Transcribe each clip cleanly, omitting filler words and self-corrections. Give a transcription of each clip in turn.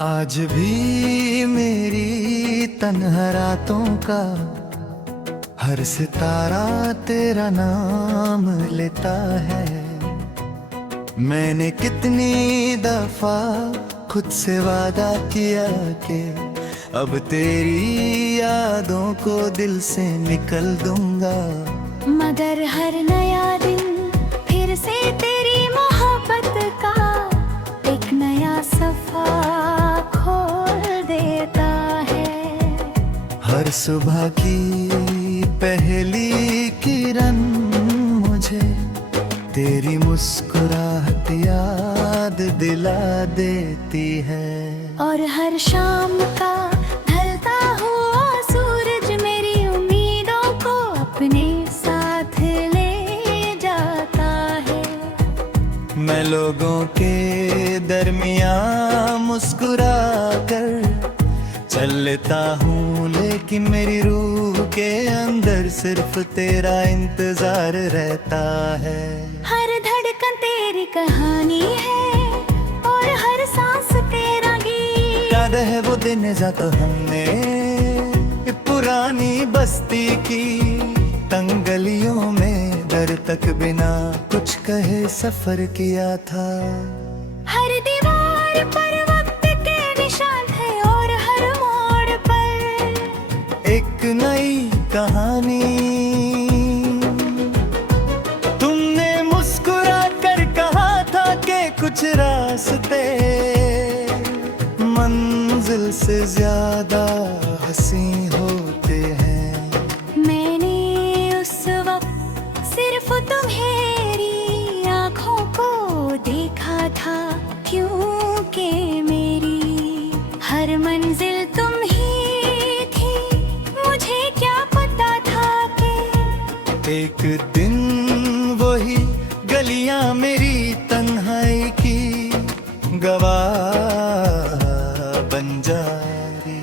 आज भी मेरी तन्हा रातों का हर सितारा तेरा नाम लेता है। मैंने कितनी दफा खुद से वादा किया कि अब तेरी यादों को दिल से निकल दूंगा, मगर हर नया दिन फिर से तेरी मोहब्बत का एक नया सफा खोल देता है। हर सुबह की पहली किरण मुझे तेरी मुस्कुराहट याद दिला देती है। और हर शाम का ढलता हुआ सूरज मेरी उम्मीदों को अपने साथ ले जाता है। मैं लोगों के दरमियां मुस्कुरा कर चल लेता हूँ, लेकिन मेरी रूह के अंदर सिर्फ तेरा इंतजार रहता है। हर धड़कन तेरी कहानी है और हर सांस तेरा गीत। याद है वो दिन जब हमने पुरानी बस्ती की तंग गलियों में दर तक बिना कुछ कहे सफर किया था। हर दीवार पर वक्त के निशान थे और हर मोड़ पर एक नई कहानी। तुमने मुस्कुरा कर कहा था कि कुछ रास्ते मंजिल से ज्यादा हंसी होते हैं। मैंने उस वक्त सिर्फ तुम्हारी आँखों को देखा था, क्योंकि मेरी हर मंजिल तुम ही थी। मुझे क्या पता था कि एक दिन वही गलियां मेरी तन्हाई की गवाह बन जाती।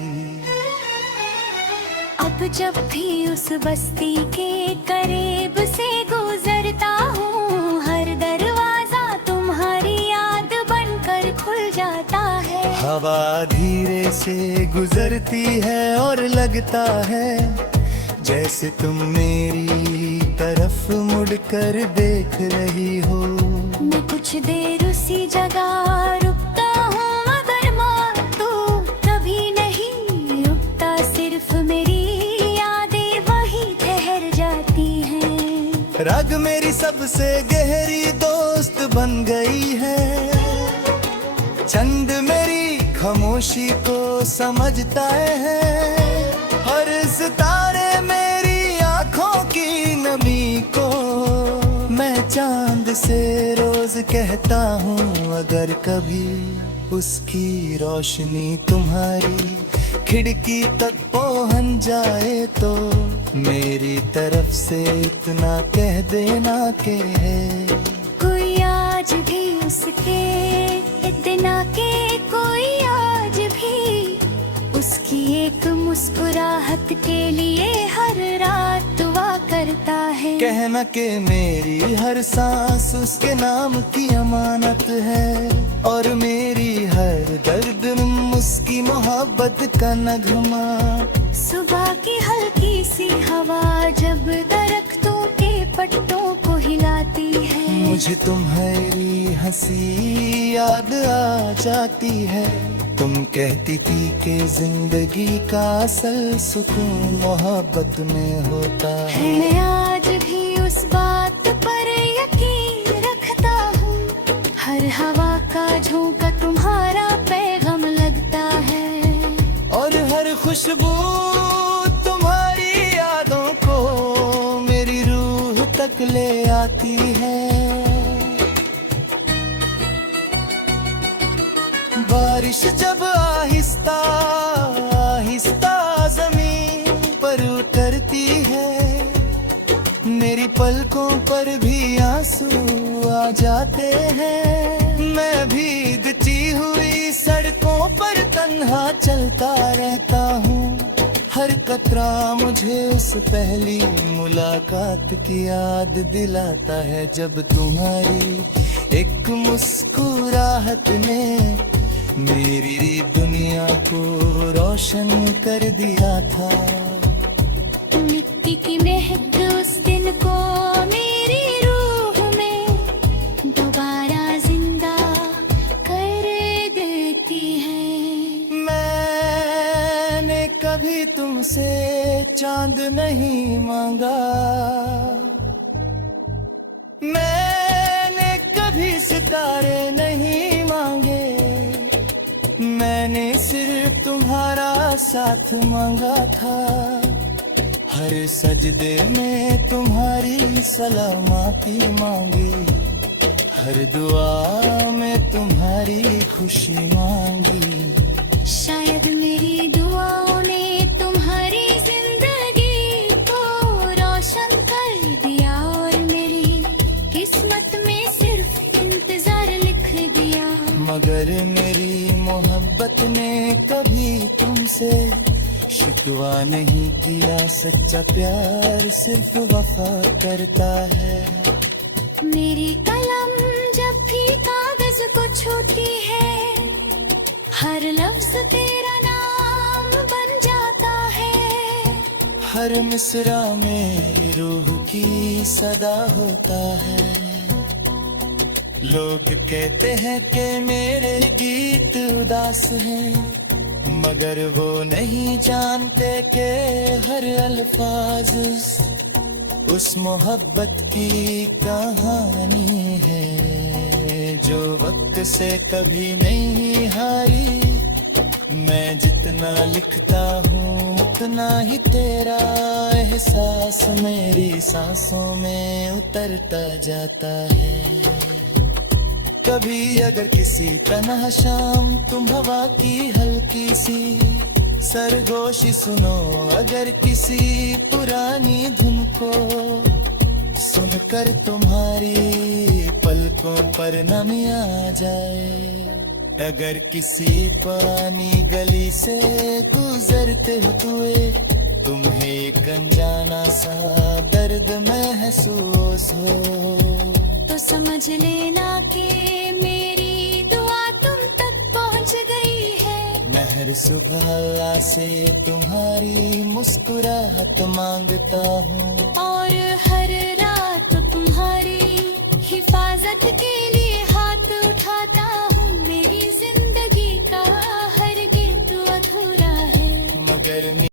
अब जब भी उस बस्ती के करीब से गुजरता हूँ, हर दरवाजा तुम्हारी याद बनकर खुल जाता है। हवा धीरे से गुजरती है और लगता है जैसे तुम मेरी तरफ मुड़कर देख रही हो। मैं कुछ देर उसी जगह रुकता हूँ, मगर मान तू कभी नहीं रुकता। सिर्फ मेरी यादें वही ठहर जाती हैं। राग मेरी सबसे गहरी दोस्त बन गई है। चंद मेरी खामोशी को समझता है। हर सितारे मेरी आंखों की नमी को मैं चांद से रोज कहता हूँ, अगर कभी उसकी रोशनी तुम्हारी खिड़की तक पहुँच जाए तो मेरी तरफ से इतना कह देना कि कोई आज भी उसके इतना के कोई आज भी उसकी एक मुस्कुराहट के लिए हर रात दुआ करता है। कहना कि मेरी हर सांस उसके नाम की अमानत है और मेरी हर दर्द उसकी मोहब्बत का नगमा। सुबह की हल्की सी हवा जब दरख्तों के पत्तों को हिलाती है, मुझे तुम्हारी हंसी याद आ जाती है। तुम कहती थी कि जिंदगी का असल सुकून मोहब्बत में होता है। मैं आज भी उस बात पर यकीन रखता हूँ, हर हवा का झोंका तुम्हारा पैगाम लगता है और हर खुशबू तुम्हारी यादों को मेरी रूह तक ले आती है। बारिश जब आहिस्ता आहिस्ता जमीन पर उतरती है, मेरी पलकों पर भी आंसू आ जाते हैं। मैं भीगती हुई सड़कों पर तन्हा चलता रहता हूँ। हर कतरा मुझे उस पहली मुलाकात की याद दिलाता है, जब तुम्हारी एक मुस्कुराहट ने मेरी दुनिया को रोशन कर दिया था। मिट्टी की महक उस दिन को मेरी रूह में दोबारा जिंदा कर देती है। मैंने कभी तुमसे चांद नहीं मांगा, मैंने कभी सितारे नहीं मांगे, मैंने सिर्फ तुम्हारा साथ मांगा था। हर सजदे में तुम्हारी सलामती मांगी, हर दुआ में तुम्हारी खुशी मांगी। शायद मेरी दुआओं ने तुम्हारी जिंदगी को रोशन कर दिया और मेरी किस्मत में सिर्फ इंतजार लिख दिया। मगर मेरी मोहब्बत ने कभी तुमसे शिकवा नहीं किया, सच्चा प्यार सिर्फ वफा करता है। मेरी कलम जब भी कागज को छूती है, हर लफ्ज तेरा नाम बन जाता है। हर मिसरा मेरी रूह की सदा होता है। लोग कहते हैं कि मेरे गीत उदास हैं, मगर वो नहीं जानते कि हर अल्फाज उस मोहब्बत की कहानी है जो वक्त से कभी नहीं हारी। मैं जितना लिखता हूँ उतना ही तेरा एहसास मेरी सांसों में उतरता जाता है। कभी अगर किसी तन्हा शाम तुम हवा की हल्की सी सरगोशी सुनो, अगर किसी पुरानी धुन को सुनकर तुम्हारी पलकों पर नमी आ जाए, अगर किसी पुरानी गली से गुजरते हुए तुम्हें एक अनजाना सा दर्द महसूस हो, तो समझ लेना कि मेरी दुआ तुम तक पहुंच गई है। मैं हर सुबह अल्लाह से तुम्हारी मुस्कुराहट मांगता हूँ और हर रात तुम्हारी हिफाजत के